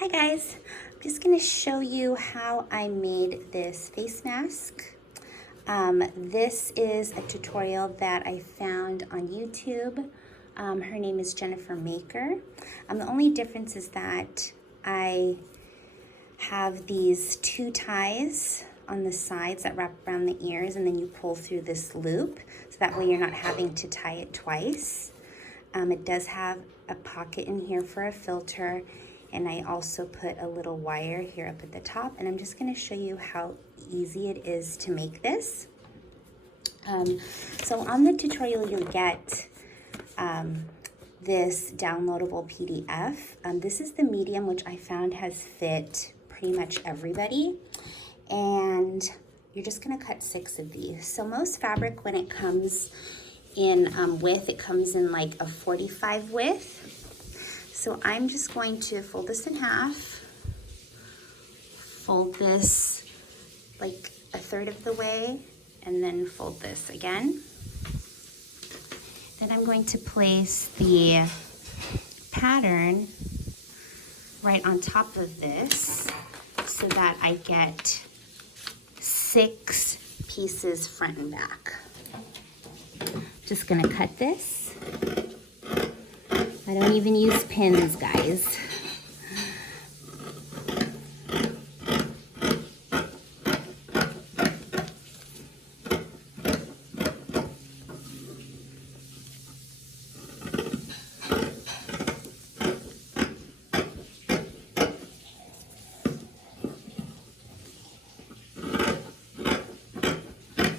Hi guys, I'm just going to show you how I made this face mask. This is a tutorial that I found on YouTube. Her name is Jennifer Maker. The only difference is that I have these two ties on the sides that wrap around the ears, and then you pull through this loop, so that way you're not having to tie it twice. It does have a pocket in here for a filter, and I also put a little wire here up at the top, and I'm just going to show you how easy it is to make this. So on the tutorial you'll get this downloadable PDF. This is the medium, which I found has fit pretty much everybody, and you're just going to cut 6 of these. So most fabric, when it comes in width, it comes in like a 45 width. So I'm just going to fold this in half, fold this like a third of the way, and then fold this again. Then I'm going to place the pattern right on top of this so that I get 6 pieces front and back. Just gonna cut this. I don't even use pins, guys.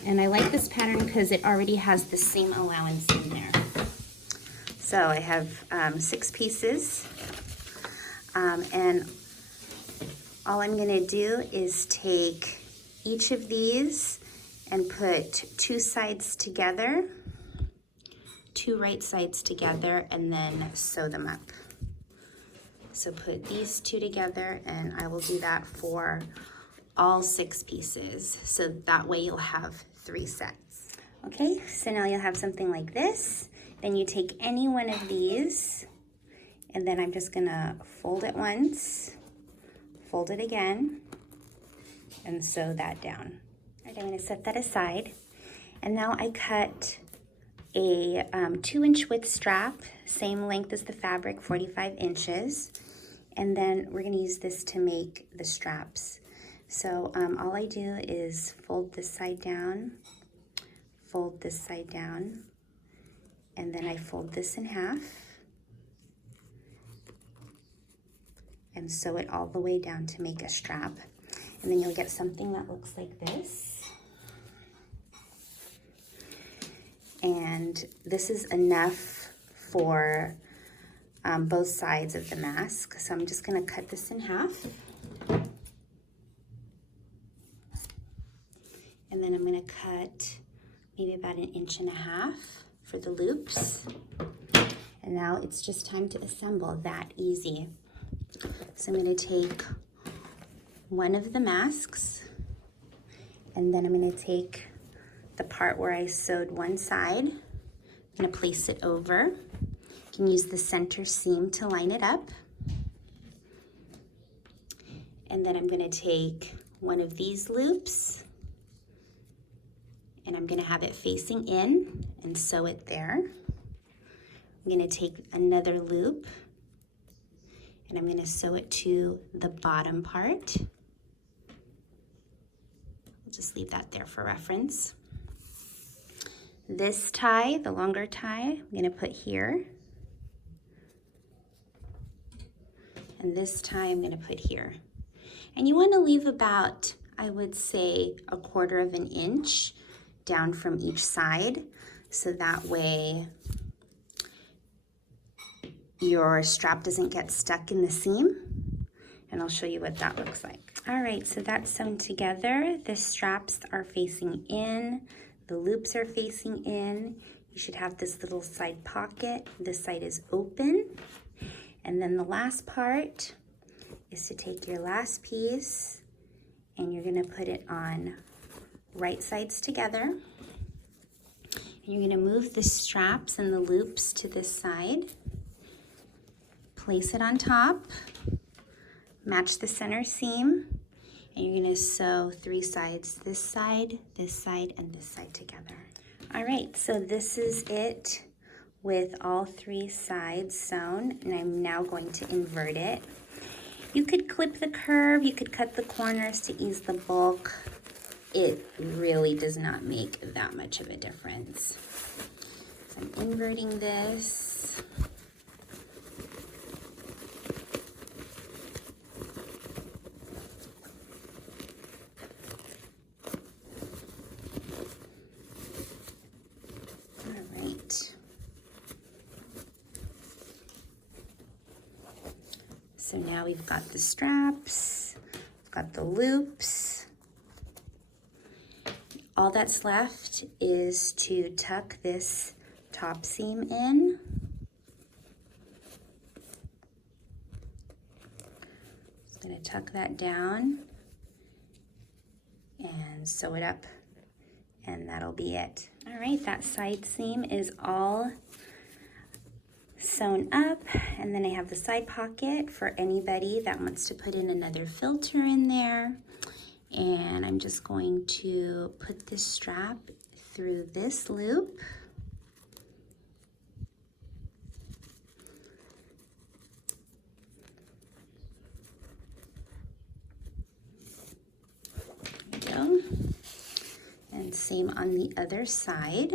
And I like this pattern because it already has the seam allowance in there. So I have 6 pieces, and all I'm going to do is take each of these and put 2 sides together, 2 right sides together, and then sew them up. So put these 2 together, and I will do that for all 6 pieces. So that way you'll have 3 sets. Okay, so now you'll have something like this. Then you take any one of these, and then I'm just gonna fold it once, fold it again, and sew that down. All right, I'm gonna set that aside. And now I cut a 2-inch width strap, same length as the fabric, 45 inches. And then we're gonna use this to make the straps. So all I do is fold this side down, fold this side down, and then I fold this in half and sew it all the way down to make a strap. And then you'll get something that looks like this. And this is enough for both sides of the mask. So I'm just gonna cut this in half. And then I'm gonna cut maybe about 1.5 inches for the loops. And now it's just time to assemble, that easy. So I'm gonna take one of the masks, and then I'm gonna take the part where I sewed one side, I'm gonna place it over. You can use the center seam to line it up. And then I'm gonna take one of these loops, and I'm gonna have it facing in and sew it there. I'm gonna take another loop, and I'm gonna sew it to the bottom part. I'll just leave that there for reference. This tie, the longer tie, I'm gonna put here. And this tie I'm gonna put here. And you wanna leave about, I would say, 1/4 inch down from each side, so that way your strap doesn't get stuck in the seam. And I'll show you what that looks like. All right, so that's sewn together. The straps are facing in, the loops are facing in. You should have this little side pocket. This side is open. And then the last part is to take your last piece, and you're gonna put it on right sides together. And you're gonna move the straps and the loops to this side. Place it on top, match the center seam, and you're gonna sew 3 sides, this side, and this side together. All right, so this is it with all 3 sides sewn, and I'm now going to invert it. You could clip the curve, you could cut the corners to ease the bulk. It really does not make that much of a difference. So I'm inverting this. All right. So now we've got the straps, we've got the loops. All that's left is to tuck this top seam in. Just gonna tuck that down and sew it up, and that'll be it. All right, that side seam is all sewn up, and then I have the side pocket for anybody that wants to put in another filter in there. And I'm just going to put this strap through this loop. There we go. And same on the other side.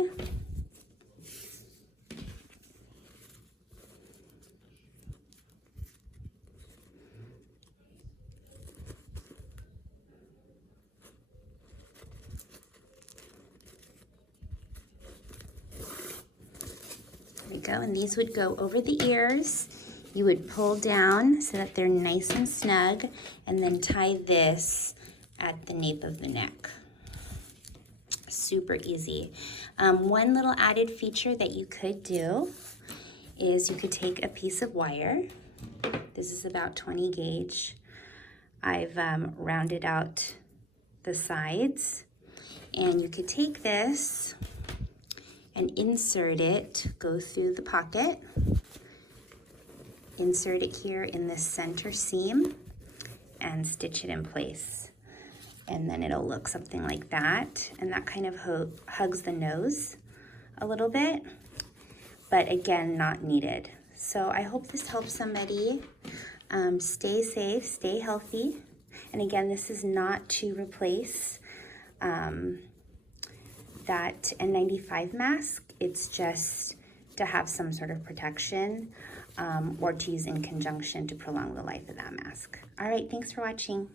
There we go, and these would go over the ears. You would pull down so that they're nice and snug, and then tie this at the nape of the neck. Super easy. One little added feature that you could do is you could take a piece of wire. This is about 20 gauge. I've rounded out the sides, and you could take this and insert it, go through the pocket, insert it here in the center seam, and stitch it in place. And then it'll look something like that, and that kind of hugs the nose a little bit, but again, not needed. So I hope this helps somebody. Stay safe, stay healthy. And again, this is not to replace that N95 mask. It's just to have some sort of protection, or to use in conjunction to prolong the life of that mask. All right, thanks for watching.